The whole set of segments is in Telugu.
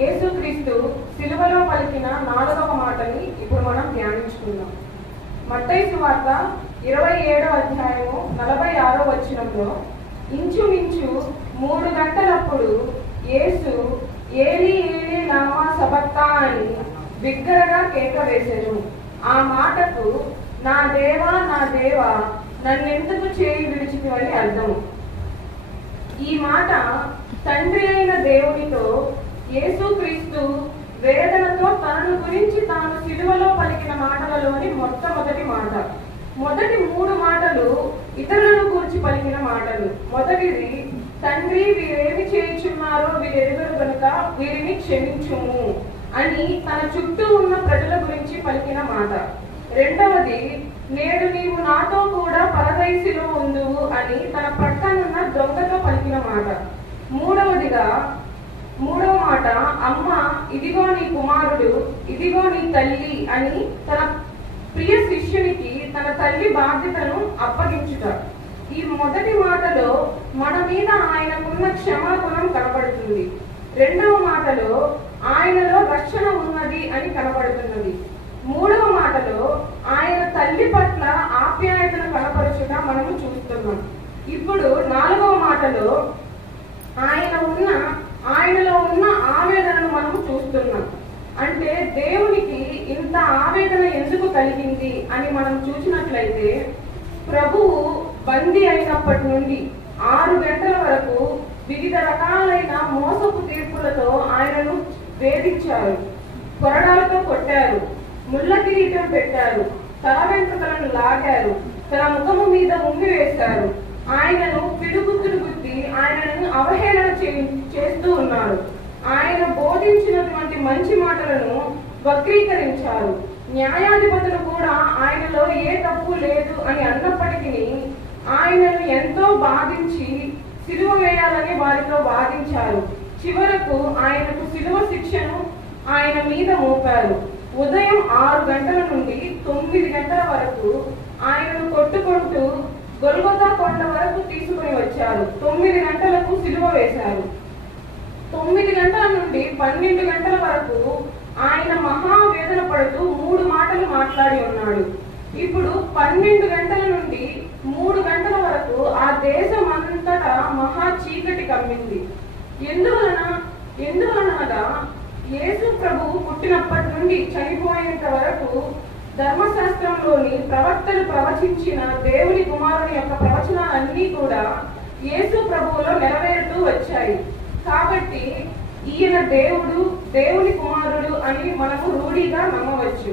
యేసుక్రీస్తు సిలువలో పలికిన 4వ మాటని ఇప్పుడు మనం ధ్యానించుకుందాం. మత్తయి సువార్త 27వ అధ్యాయము 46వ వచనంలో ఇంచుమించు 3 గంటలప్పుడు యేసు ఏలీ ఏలీ లామా సబక్తాని బిగ్గరగా కేక వేసెను. ఆ మాటకు నా దేవా నన్నెందుకు చేయి విడిచితివని అర్థం. ఈ మాట తండ్రి అయిన దేవునితో యేసుక్రీస్తు వేదనతో తనను గురించి తాను సిలువలో పలికిన మాటలలోని మొట్టమొదటి మాట. మొదటి 3 మాటలు ఇతరులను గురించి పలికిన మాటలు. మొదటిది, తండ్రి వీరేమి చేయుచున్నారో వీరెరుగరు కనుక వీరిని క్షమించుము అని తన చుట్టూ ఉన్న ప్రజల గురించి పలికిన మాట. రెండవది, నేడు నీవు నాతో కూడా పరదైసిలో ఉందువు అని తన పక్కనున్న దొంగతో పలికిన మాట. మూడవ మాట, అమ్మ ఇదిగో నీ కుమారుడు, ఇదిగో నీ తల్లి అని తన ప్రియ శిష్యునికి తన తల్లి బాధ్యతను అప్పగించుట. ఈ మొదటి మాటలో మన మీద ఆయనకున్న క్షమాగుణం కనబడుతుంది. రెండవ మాటలో ఆయనలో రక్షణ ఉన్నది అని కనబడుతున్నది. మూడవ మాటలో ఆయన తల్లి పట్ల ఆప్యాయతను కనపరచుట మనము చూస్తున్నాం. ఇప్పుడు 4వ మాటలో ఆయనలో ఉన్న ఆవేదనను మనము చూస్తున్నాం. అంటే దేవునికి ఇంత ఆవేదన ఎందుకు కలిగింది అని మనం చూసినట్లయితే, ప్రభువు బందీ అయినప్పటి నుండి 6 గంటల వరకు వివిధ రకాలైన మోసపు తీర్పులతో ఆయనను వేధించారు. కొరడాలతో కొట్టారు, ముళ్ళ కిరీటం పెట్టారు, తల వెంట్రుకలను లాగారు, తన ముఖము మీద ఉమ్మి వేశారు, ఆయనను పిడుగుతులు గుద్ది ఆయనను అవహేళన చేస్తూ ఉన్నారు. ఆయన బోధించినటువంటి మంచి మాటలను వక్రీకరించారు. న్యాయాధిపతులు కూడా ఆయనలో ఏ తప్పు లేదు అని అన్నప్పటికీ ఆయనను ఎంతో బాధించి సిలువ వేయాలని వారితో వాదించారు. చివరకు ఆయనకు సిలువ శిక్షను ఆయన మీద మోపారు. ఉదయం 6 గంటల నుండి 9 గంటల వరకు ఆయనను కొట్టుకుంటూ గొల్గొతా కొండ వరకు తీసుకుని వచ్చారు. 9 గంటలకు సిలువ వేశారు. 9 గంటల నుండి 12 గంటల వరకు ఆయన మహావేదన పడుతూ 3 మాటలు మాట్లాడి ఉన్నాడు. ఇప్పుడు 12 గంటల నుండి 3 గంటల వరకు ఆ దేశం అంతటా మహా చీకటి కమ్మింది. ఎందువలనగా యేసు ప్రభువు పుట్టినప్పటి నుండి చనిపోయేంత వరకు ధర్మశాస్త్రంలోని ప్రవక్తలు ప్రవచించిన దేవుని కుమారుని యొక్క ప్రవచనాలన్నీ కూడా యేసు ప్రభువులో నెరవేరుతూ వచ్చాయి. కాబట్టి ఈయన దేవుని కుమారుడు అని మనము రూఢిగా నమ్మవచ్చు.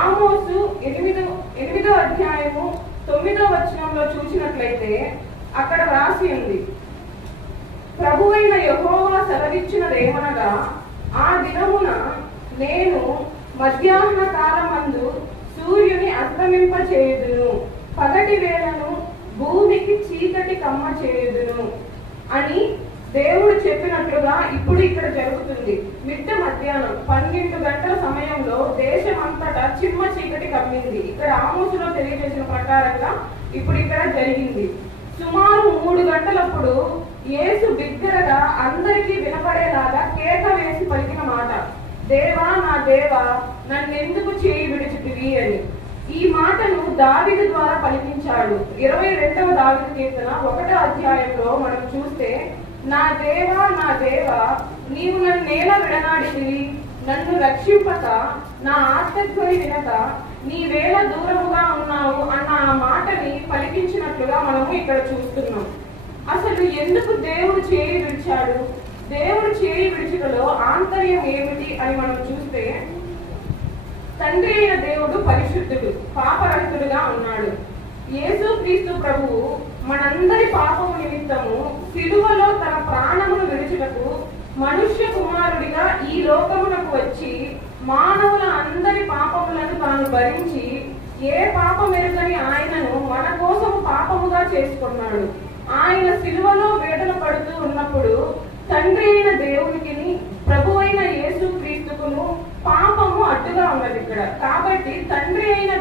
ఆమోసు 8వ అధ్యాయము 9వ వచనంలో చూసినట్లయితే అక్కడ రాసి ఉంది, ప్రభువైన యెహోవా సెలవిచ్చినదేమనగా, ఆ దినమున నేను మధ్యాహ్న కాలమందు సూర్యుని అస్తమింపచేయుదును, పగటి వేళను భూమికి చీకటి కమ్మ చేయుదును అని దేవుడు చెప్పినట్లుగా ఇప్పుడు ఇక్కడ జరుగుతుంది. మిట్ట మధ్యాహ్నం 12 గంటల సమయంలో దేశం అంతటా చిమ్మ చీకటి కమ్మింది. ఇక్కడ ఆమోసులో తెలియజేసిన ప్రకారంగా ఇప్పుడు ఇక్కడ జరిగింది. సుమారు 3 గంటలప్పుడు యేసు బిగ్గరగా అందరికీ వినపడేలాగా కేక వేసి పలికిన మాట, దేవా నా దేవా నన్నెందుకు చేయి విడిచితివి అని. ఈ మాటను దావీదు ద్వారా పలికించాడు. 22వ దావీదు కీర్తన 1వ అధ్యాయంలో మనం చూస్తే, నా దేవా నీవు నన్నేల విడనాడితివి, నన్ను రక్షింపక నా ఆర్తధ్వని వినక నీవేళ దూరముగా ఉన్నావు అన్న ఆ మాటని పలికించినట్లుగా మనము ఇక్కడ చూస్తున్నాం. అసలు ఎందుకు దేవుడు చేయి విడిచాడు? దేవుడు చేయి విడిచుటలో ఆంతర్యం ఏమిటి అని మనం చూస్తే, తండ్రి అయిన దేవుడు పరిశుద్ధుడు, పాపరహితుడుగా ఉన్నాడు. యేసుక్రీస్తు ప్రభువు మనందరి పాపము నిమిత్తము సిలువలో తన ప్రాణమును విడిచుటకు మనుష్య కుమారుడిగా ఈ లోకమునకు వచ్చి మానవుల అందరి పాపములను తాను భరించి ఏ పాపమెరుగని ఆయనను మన కోసము పాపముగా చేసుకున్నాడు. ఆయన సిలువలో వేదన పడుతూ ఉన్నప్పుడు తండ్రి అయిన దేవునికి ప్రభువైన యేసుక్రీస్తుకును పాపము అడ్డుగా ఉన్నది ఇక్కడ. కాబట్టి తండ్రి అయిన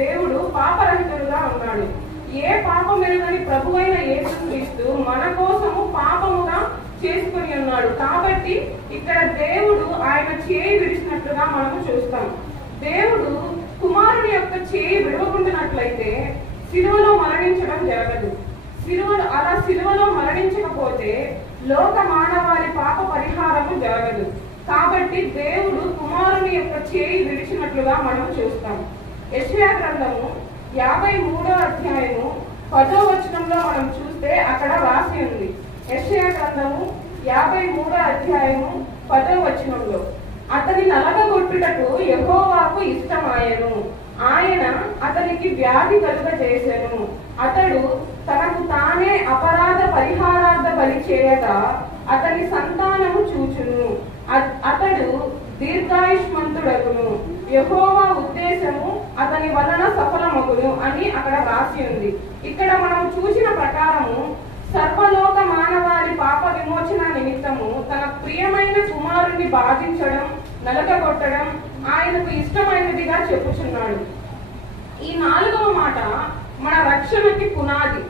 దేవుడు పాపరహితుడుగా ఉన్నాడు. ఏ పాపం ఎరుగని ప్రభువైన యేసుక్రీస్తు మన కోసము పాపముగా చేసుకుని ఉన్నాడు. కాబట్టి ఇక్కడ దేవుడు విడిచినట్లుగా మనము చూస్తాం. దేవుడు కుమారుని యొక్క చేయి విడవకుండానట్లయితే సిలువలో మరణించడం జరగదు. సిలువలో మరణించకపోతే లోక మానవాళి పాప పరిహారము జరగదు. కాబట్టి దేవుడు కుమారుని యొక్క చేయి విడిచినట్లుగా మనం చూస్తాం. యెషయా గ్రంథము 53వ అధ్యాయము 10వ వచనంలో మనం చూస్తే అక్కడ రాసి ఉంది. యెషయా గ్రంథము 53వ అధ్యాయము 10వ వచనంలో, అతని నలగగొట్టుటకు యెహోవాకు ఇష్టమాయెను, ఆయన అతనికి వ్యాధి కలుగజేసెను, అతడు తనకు తానే అపరాధ పరిహారార్థ బలి చేయగా అతని సంతానము చూచును, అతడు దీర్ఘాయుష్మంతుడగును, యెహోవా ఉద్దేశము అతని వలన సఫలమగును అని అక్కడ రాసి ఉంది. ఇక్కడ మనం చూసిన ప్రకారము సర్వలోక మానవాళి పాప విమోచన నిమిత్తము తన ప్రియమైన కుమారుణ్ణి బాధించడం, నలగగొట్టడం ఆయనకు ఇష్టమైనదిగా చెప్పుచున్నాడు. ఈ 4వ మాట మన రక్షణకి పునాది.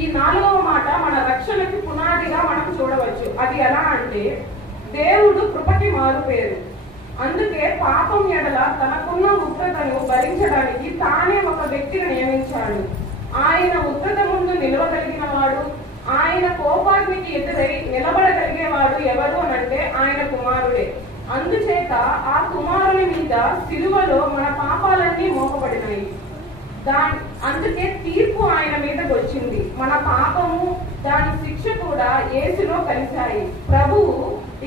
ఈ 4వ మాట మన రక్షణకి పునాదిగా మనం చూడవచ్చు. అది ఎలా అంటే, దేవుడు కృపకి మారు పేరు. అందుకే పాపం ఎడల తనకున్న ఉగ్రతను భరించడానికి తానే ఒక వ్యక్తిని నియమించాడు. ఆయన ఉగ్రత ముందు నిలవగలిగిన వాడు, ఆయన కోపాగ్నికి ఎదురై నిలబడగలిగేవాడు ఎవరు అనంటే ఆయన కుమారుడే. అందుచేత ఆ కుమారుని మీద సిలువలో మన పాపాలన్నీ మోపబడినాయి. అందుకే తీర్పు ఆయన మీదకి వచ్చింది. మన పాపము, దాని శిక్ష కూడా యేసులో కలిశాయి. ప్రభువు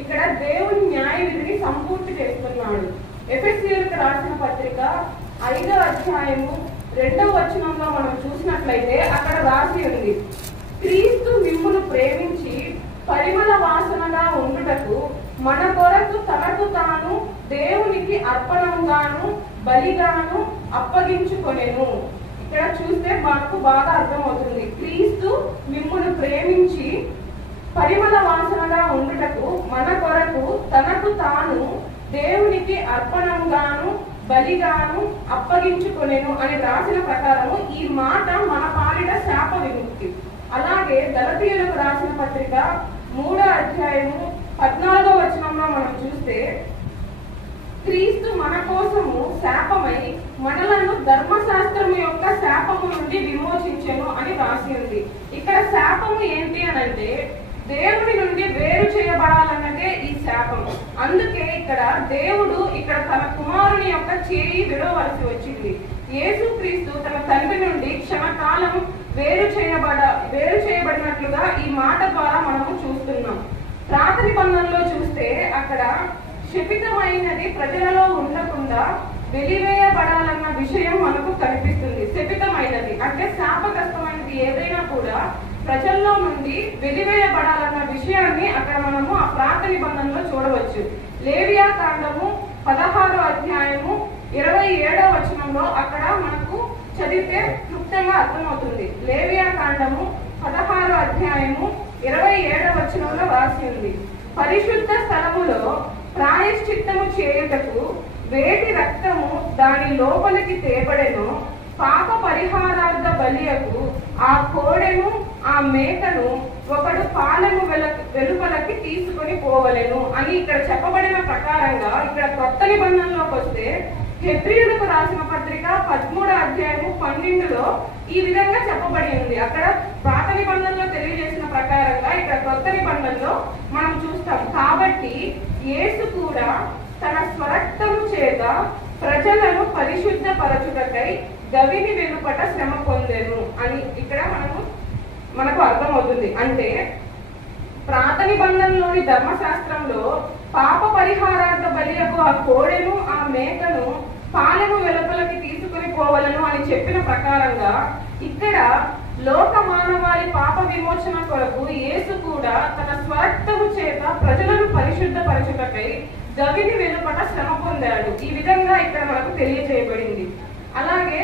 ఇక్కడ దేవుని న్యాయ విధిని సంపూర్తి చేస్తున్నాడు. ఎఫెసీయులకు రాసిన పత్రిక 5వ అధ్యాయము 2వ వచనంలో మనం చూసినట్లయితే అక్కడ రాసి ఉంది, క్రీస్తు మిమ్మును ప్రేమించి పరిమళ వాసనగా ఉండుటకు మన కొరకు తనకు తాను దేవునికి అర్పణంగాను బలిగాను అప్పగించుకొనెను. ఇక్కడ చూస్తే మనకు బాగా అర్థమవుతుంది. క్రీస్తు మిమ్మును ప్రేమించి పరిమళ వాసనగా ఉండుటకు మన కొరకు తనకు తాను దేవునికి అర్పణంగాను బలిగాను అప్పగించుకొనెను అని రాసిన ప్రకారము ఈ మాట మన పాలిట శాప విముక్తి. అలాగే గలతీయులకు రాసిన పత్రిక 3వ అధ్యాయము 14వ వచనంలో మనం చూస్తే, క్రీస్తు మన కోసము శాపమై మనలను ధర్మశాస్త్రము యొక్క శాపము నుండి విమోచించెను అని రాసి ఉంది. ఇక్కడ శాపము ఏంటి అనంటే దేవుడి నుండి వేరు చేయబడాలన్నదే ఈ శాపం. అందుకే దేవుడు ఇక్కడ తన కుమారుని యొక్క చేయి విడవలసి వచ్చింది. యేసుక్రీస్తు తన తండ్రి నుండి క్షణకాలం వేరు చేయబడినట్లుగా ఈ మాట ద్వారా మనము చూస్తున్నాం. పాత నిబంధనలో చూస్తే అక్కడ శపితమైనది ప్రజలలో ఉండకుండా వెలివేయబడాలన్న విషయం మనకు కనిపిస్తుంది. శపితమైనది అంటే శాపగ్రస్తమైనది ఏదైనా కూడా ప్రజల్లో నుండి వెలివేయబడాలన్న విషయాన్ని అక్కడ మనము ఆ పాత నిబంధనలో చూడవచ్చు. లేవియా కాండము 16వ అధ్యాయము 27వ వచనంలో అక్కడ మనకు చదివితే క్లుప్తంగా అర్థమవుతుంది. లేవియా కాండము 16వ అధ్యాయము 27వ వచనంలో రాసి ఉంది, పరిశుద్ధ స్థలములో ప్రాయశ్చిత్తము చేయుటకు వేటి రక్తము దాని లోపలికి తేబడెను, పాప పరిహారార్థ బలియకు ఆ కోడెను ఆ మేకను ఒకడు పాలెము వెలుపలకి తీసుకొని పోవలెను అని ఇక్కడ చెప్పబడిన ప్రకారంగా ఇక్కడ కొత్త నిబంధనలోకి వస్తే హెబ్రీయులకు రాసిన పత్రిక 13వ అధ్యాయము 12లో ఈ విధంగా చెప్పబడి ఉంది. అక్కడ పాత నిబంధనలో తెలియజేసిన ప్రకారంగా ఇక్కడ కొత్త నిబంధనలో మనం చూస్తాం. కాబట్టి యేసు కూడా తన స్వరక్తము చేత ప్రజలను పరిశుద్ధ పరచుటకై గవిని వెలుపట శ్రమ పొందెను అని ఇక్కడ మనకు అర్థమవుతుంది. అంటే పాత నిబంధనలోని ధర్మశాస్త్రంలో పాప పరిహారార్థ బలియకు ఆ కోడెను ఆ మేకను పాలెము వెలుపలకి తీసుకుని పోవలను అని చెప్పిన ప్రకారంగా ఇక్కడ లోక మానవాళి పాప విమోచన కొరకు యేసు కూడా తన స్వరక్తము చేత ప్రజలను పరిశుద్ధ పరచుటకై గవిని వెలుపట శ్రమ పొందాడు. ఈ విధంగా ఇక్కడ మనకు తెలియజేయబడింది. అలాగే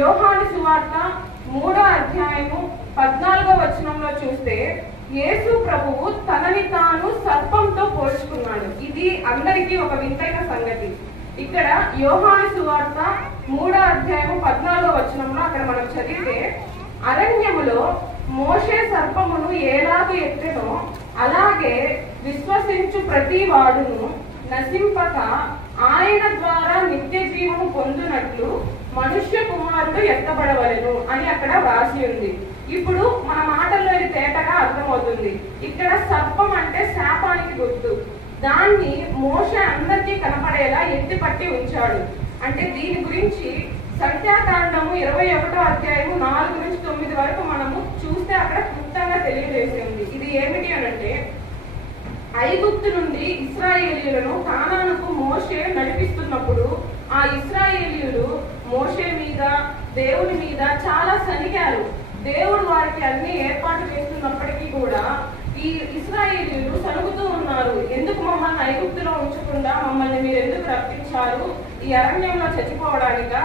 యోహాను సువార్త 3వ అధ్యాయము 14వ వచనంలో చూస్తే యేసు ప్రభువు తనని తాను సర్పంతో పోల్చుకున్నాడు. ఇది అందరికీ ఒక వింతైన సంగతి. ఇక్కడ యోహాను సువార్త 3వ అధ్యాయము 14వ వచనంలో అక్కడ మనం చదివితే, అరణ్యములో మోషే సర్పమును ఎలాగ ఎత్తెనో అలాగే విశ్వసించు ప్రతి వాడును నశింపక ఆయన ద్వారా నిత్య జీవము పొందునట్లు మనుష్య కుమారుడు ఎత్తబడవలెను అని అక్కడ వ్రాసి ఉంది. ఇప్పుడు మన మాటల్లో ఇది తేటగా అర్థమవుతుంది. ఇక్కడ సర్పం అంటే శాపానికి గుర్తు. దాన్ని మోషే అందరికీ కనపడేలా ఎత్తి పట్టి ఉంచాడు. అంటే దీని గురించి సంఖ్యాకాండము 21వ అధ్యాయము 4 నుంచి 9 వరకు మనము చూస్తే అక్కడ క్లుప్తంగా తెలియజేసి ఉంది. ఇది ఏమిటి అనంటే, ఐగుప్తు నుండి ఇశ్రాయేలీయులను కానానుకు మోషే నడిపిస్తున్నప్పుడు ఆ ఇశ్రాయేలీయులు మోషే మీద, దేవుని మీద చాలా సనిగారు. దేవుడు వారికి అన్ని ఏర్పాటు చేస్తున్నప్పటికీ కూడా ఈ ఇశ్రాయేలీయులు సనుగుతూ ఉన్నారు. ఎందుకు మమ్మల్ని ఐగుప్తులో ఉంచకుండా మమ్మల్ని మీరు ఎందుకు రప్పించారు? ఈ అరణ్యంలో చచ్చిపోవడానికా?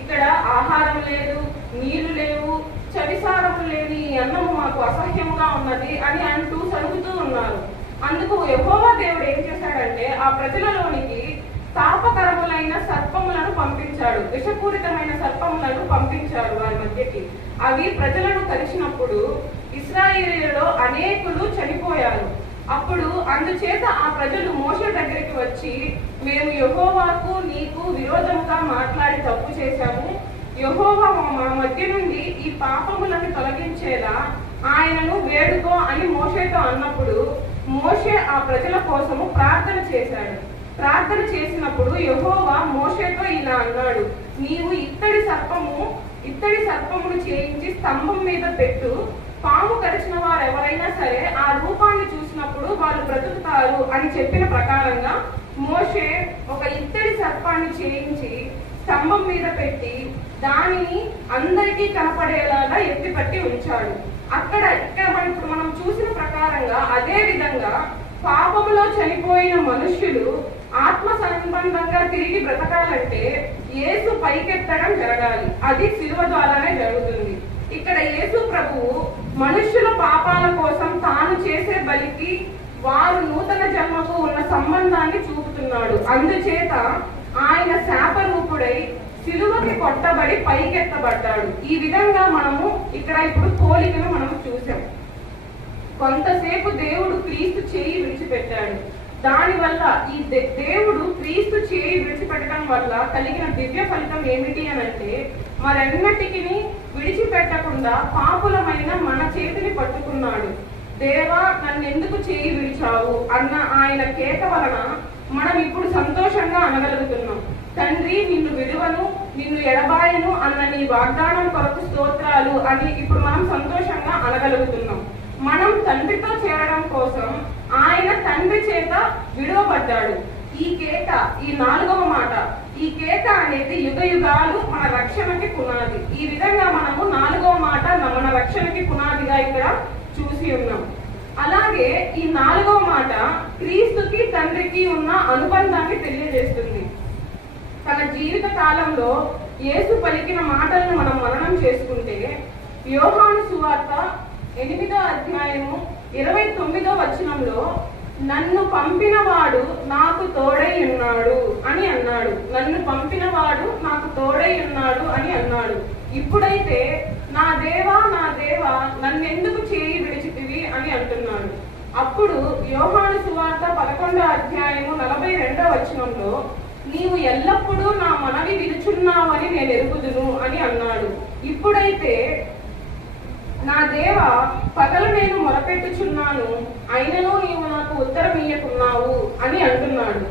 ఇక్కడ ఆహారం లేదు, నీళ్లు లేవు, చవిసారము లేని ఈ అన్నము మాకు అసహ్యంగా ఉన్నది అని అంటూ సనుగుతూ ఉన్నారు. అందుకు యెహోవా దేవుడు ఏం చేశాడంటే ఆ ప్రజలలోనికి తాపకరములైన సర్పములను పంపించాడు. విషపూరితమైన సర్పములను పంపించాడు వారి మధ్యకి. అవి ప్రజలను కలిసినప్పుడు ఇశ్రాయేలీయులలో అనేకులు చనిపోయారు. అప్పుడు అందుచేత ఆ ప్రజలు మోషే దగ్గరికి వచ్చి, మేము యెహోవాకు నీకు విరోధముగా మాట్లాడి తప్పు చేశాము. యెహోవా మా మధ్య నుండి ఈ పాపములను తొలగించేలా ఆయనను వేడుకో అని మోషేతో అన్నప్పుడు మోషే ఆ ప్రజల కోసము ప్రార్థన చేశాడు. ప్రార్థన చేసినప్పుడు యెహోవా మోషేతో ఇలా అన్నాడు, నీవు ఇత్తడి సర్పమును చేయించి స్తంభం మీద పెట్టు. పాము కరిచిన వారు ఎవరైనా సరే ఆ రూపాన్ని చూసినప్పుడు వాళ్ళు బ్రతుకుతారు అని చెప్పిన ప్రకారంగా మోషే ఒక ఇత్తడి సర్పాన్ని చేయించి స్తంభం మీద పెట్టి దానిని అందరికీ కనపడేలాగా ఎత్తిపట్టి ఉంచాడు. ఇక్కడ మనం చూసిన ప్రకారంగా అదే విధంగా పాపములో చనిపోయిన మనుష్యులు ఆత్మ సంబంధంగా తిరిగి బ్రతకాలంటే యేసు పైకెత్తడం జరగాలి. అది శిలువ ద్వారానే జరుగుతుంది. ఇక్కడ యేసు ప్రభువు మనుష్యుల పాపాల కోసం తాను చేసే బలికి వారు నూతన జన్మకు ఉన్న సంబంధాన్ని చూపుతున్నాడు. అందుచేత ఆయన శాపరూపుడై శిలువకి కొట్టబడి పైకెత్తబడ్డాడు. ఈ విధంగా మనము ఇక్కడ ఇప్పుడు పోలికను మనం చూసాం. కొంతసేపు దేవుడు క్రీస్తు చేయి విడిచిపెట్టాడు. దానివల్ల ఈ దేవుడు క్రీస్తు చేయి విడిచిపెట్టడం వల్ల కలిగిన దివ్య ఫలితం ఏమిటి అనంటే, మరెన్నటికి విడిచిపెట్టకుండా పాపులమైన మన చేతిని పట్టుకున్నాడు. దేవా నన్ను ఎందుకు చేయి విడిచావు అన్న ఆయన కేక వలన మనం ఇప్పుడు సంతోషంగా అనగలుగుతున్నాం. తండ్రి నిన్ను విడువను, నిన్ను ఎడబాయను అన్న నీ వాగ్దానం కొరకు స్తోత్రాలు అని ఇప్పుడు మనం సంతోషంగా అనగలుగుతున్నాం. మనం తండ్రితో చేరడం కోసం ఆయన తండ్రి చేత విడువబడ్డాడు. ఈ కేక, ఈ 4వ మాట, ఈ కేక అనేది యుగ యుగాలు మన రక్షణకి పునాది. ఈ విధంగా మనము 4వ మాట మన రక్షణకి పునాదిగా ఇక్కడ చూసి ఉన్నాం. అలాగే ఈ 4వ మాట క్రీస్తుకి తండ్రికి ఉన్న అనుబంధాన్ని తెలియజేస్తుంది. తన జీవిత కాలంలో యేసు పలికిన మాటలను మనం మననం చేసుకుంటే యోహాను సువార్త 8వ అధ్యాయము 29వ వచనంలో నన్ను పంపినవాడు నాకు తోడై ఉన్నాడు అని అన్నాడు. నన్ను పంపినవాడు నాకు తోడై ఉన్నాడు అని అన్నాడు. ఇప్పుడైతే నా దేవా నా దేవా నన్నెందుకు చేయి విడిచితివి అని అంటున్నాడు. అప్పుడు యోహాను సువార్త 11వ అధ్యాయము 42వ వచనంలో నీవు ఎల్లప్పుడూ నా మనవి విలుచున్నావని నేను ఎరుగుదును అని అన్నాడు. ఇప్పుడైతే నా దేవా పగలు నేను మొరపెట్టుచున్నాను, అయినను నీవు నాకు ఉత్తరం ఇయ్యకున్నావు అని అంటున్నాడు.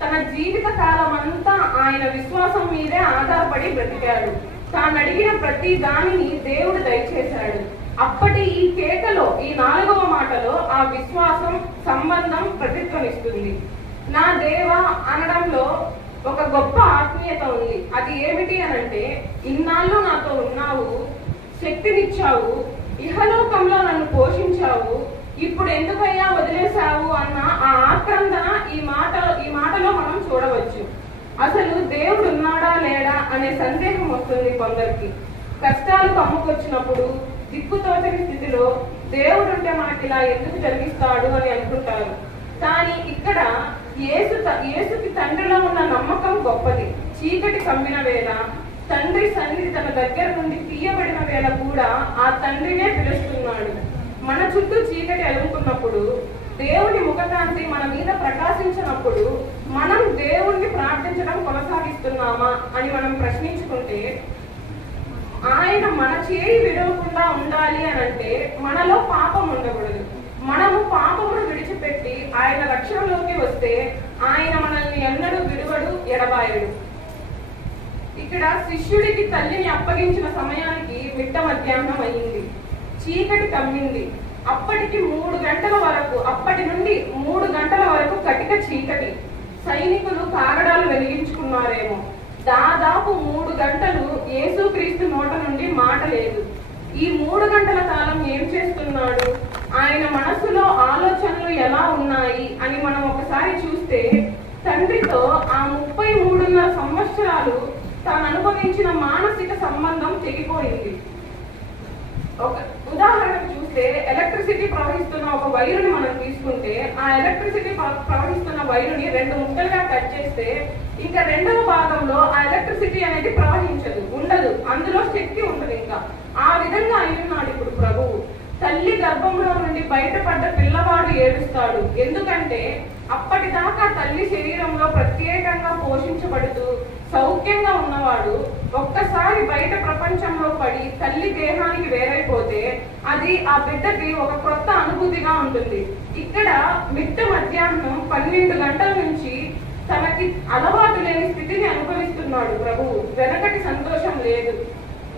తన జీవిత కాలం అంతా ఆయన విశ్వాసం మీదే ఆధారపడి బ్రతికాడు. తాను అడిగిన ప్రతి దానిని దేవుడు దయచేశాడు. అప్పటి ఈ కేకలో, ఈ 4వ మాటలో ఆ విశ్వాసం, సంబంధం ప్రతిధ్వనిస్తుంది. నా దేవా అనడంలో ఒక గొప్ప ఆత్మీయత ఉంది. అది ఏమిటి అనంటే, ఇన్నాళ్ళు నాతో ఉన్నావు, శక్తినిచ్చావు, ఇహలోకంలో నన్ను పోషించావు, ఇప్పుడు ఎందుకయ్యా వదిలేశావు అన్న ఆ ఆక్రందన ఈ మాటలో మనం చూడవచ్చు. అసలు దేవుడు ఉన్నాడా లేడా అనే సందేహం వస్తుంది కొందరికి. కష్టాలు కమ్ముకొచ్చినప్పుడు దిక్కుతోచని స్థితిలో దేవుడుంటే మనకి ఇలా ఎందుకు జరిగిస్తాడు అని అనుకుంటారు. కానీ ఇక్కడ యేసుకి తండ్రిలో ఉన్న నమ్మకం గొప్పది. చీకటి కమ్మిన వేళ తండ్రి సన్నిధి తన దగ్గర నుండి తీయబడిన వేళ కూడా ఆ తండ్రినే పిలుస్తున్నాడు. మన చుట్టూ చీకటి అలుముకున్నప్పుడు, దేవుని ముఖకాంతి మన మీద ప్రకాశించినప్పుడు ఆరాధించడం కొనసాగిస్తున్నామా అని మనం ప్రశ్నించుకుంటే, ఆయన మన చేయి విడవకుండా ఉండాలి అని అంటే మనలో పాపం ఉండకూడదు. మనము పాపమును విడిచిపెట్టి ఆయన రక్షణలోకి వస్తే ఆయన మనల్ని ఎన్నడూ విడువడు, ఎడబాయడు. ఇక్కడ శిష్యుడికి తల్లిని అప్పగించిన సమయానికి మిట్ట మధ్యాహ్నం అయ్యింది. చీకటి కమ్మింది. అప్పటి నుండి 3 గంటల వరకు కటిక చీకటి. సైనికులు కాగడాలు వెలిగించుకున్నారేమో. దాదాపు 3 గంటలు యేసుక్రీస్తు నోట నుండి మాట లేదు. ఈ 3 గంటల కాలం ఏం చేస్తున్నాడు, ఆయన మనసులో ఆలోచనలు ఎలా ఉన్నాయి అని మనం ఒకసారి చూస్తే, తండ్రితో ఆ 33.5 సంవత్సరాలు తాను అనుభవించిన మానసిక సంబంధం తెగిపోయింది. ఒక ఉదాహరణకు చూస్తే, ఎలక్ట్రిసిటీ ప్రవహిస్తున్న ఒక వైరుని మనం తీసుకుంటే, ఆ ఎలక్ట్రిసిటీ ప్రవహిస్తున్న వైరుని 2 ముక్కలుగా కట్ చేస్తే ఇంకా 2వ భాగంలో ఆ ఎలక్ట్రిసిటీ అనేది ప్రవహించదు, ఉండదు, అందులో శక్తి ఉంటుంది. ఇంకా ఆ విధంగా అయ్యున్నాడు ఇప్పుడు ప్రభువు. తల్లి గర్భంలో నుండి బయటపడ్డ పిల్లవాడు ఏడుస్తాడు. ఎందుకంటే అప్పటిదాకా తల్లి శరీరంలో ప్రత్యేకంగా పోషించబడుతూ సౌఖ్యంగా ఉన్నవాడు ఒక్కసారి బయట ప్రపంచంలో పడి తల్లి దేహానికి వేరైపోతే అది ఆ బిడ్డకి ఒక కొత్త అనుభూతిగా ఉంటుంది. ఇక్కడ మిట్ట మధ్యాహ్నం 12 గంటల నుంచి తనకి అలవాటు లేని స్థితిని అనుభవిస్తున్నాడు ప్రభువు. వెనకటి సంతోషం లేదు,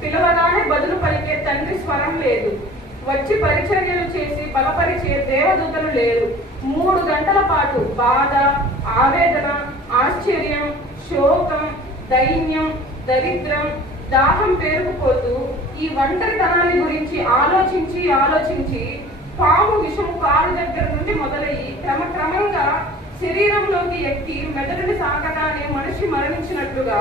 పిలవగానే బదులు పలికే తండ్రి స్వరం లేదు, వచ్చి పరిచర్యలు చేసి బలపరిచే దేవదూతలు లేరు. 3 గంటల పాటు బాధ, ఆవేదన, ఆశ్చర్యం, శోకం, దైన్యం, దరిద్రం, దాహం పేరుకుపోతూ ఈ ఒంటరితనాన్ని గురించి ఆలోచించి పాము విషం కారు దగ్గర నుండి మొదలయ్యి క్రమంగా శరీరంలోకి ఎక్కి మెదడుని సాగగానే మనిషి మరణించినట్లుగా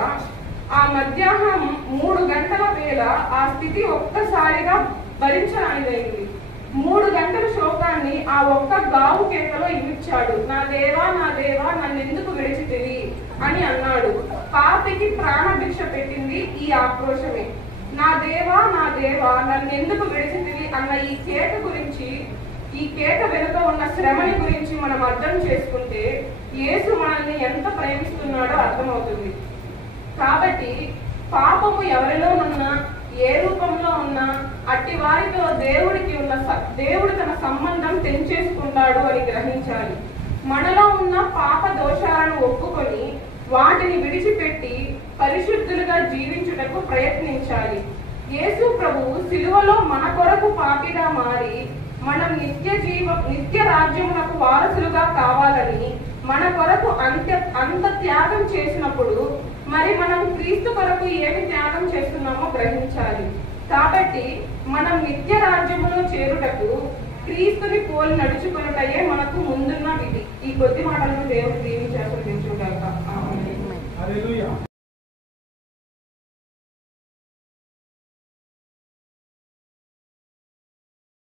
ఆ మధ్యాహ్నం 3 గంటల వేళ ఆ స్థితి ఒక్కసారిగా భరించరానిదైంది. 3 గంటల శోకాన్ని ఆ ఒక్క గావు కేకలో ఇచ్చాడు. నా దేవా నా దేవా నన్నెందుకు విడిచితివి అని అన్నాడు. పాపికి ప్రాణభిక్ష పెట్టింది ఈ ఆక్రోశమే. నా దేవా నన్నెందుకు విడిచితివి అన్న ఈ కేక గురించి, ఈ కేక వెనుక ఉన్న శ్రమని గురించి మనం అర్థం చేసుకుంటే యేసు మనల్ని ఎంత ప్రేమిస్తున్నాడో అర్థమవుతుంది. కాబట్టి పాపము ఎవరిలోనున్నా, ఏ రూపంలో ఉన్నా అట్టి వారితో దేవుడు తన సంబంధం తెంచేసుకుంటాడు అని గ్రహించాలి. మనలో ఉన్న పాప దోషాలను ఒప్పుకొని వాటిని విడిచిపెట్టి పరిశుద్ధులుగా జీవించుటకు ప్రయత్నించాలి. యేసు ప్రభువు సిలువలో మన కొరకు పాపిగా మారి మనం నిత్య రాజ్యమునకు వారసులుగా కావాలని మన కొరకు అంత త్యాగం చేసినప్పుడు మరి మనం క్రీస్తు కొరకు ఏమి త్యాగం చేస్తున్నామో గ్రహించాలి. కాబట్టి మనం నిత్య రాజ్యములో చేరుటకు క్రీస్తుని పోలి నడుచుకున్నటయే మనకు ముందున్న విధి. ఈ కొద్ది మాటలను దేవుడు దీవించి ఆశీర్వదించుగాక. ఆమేన్.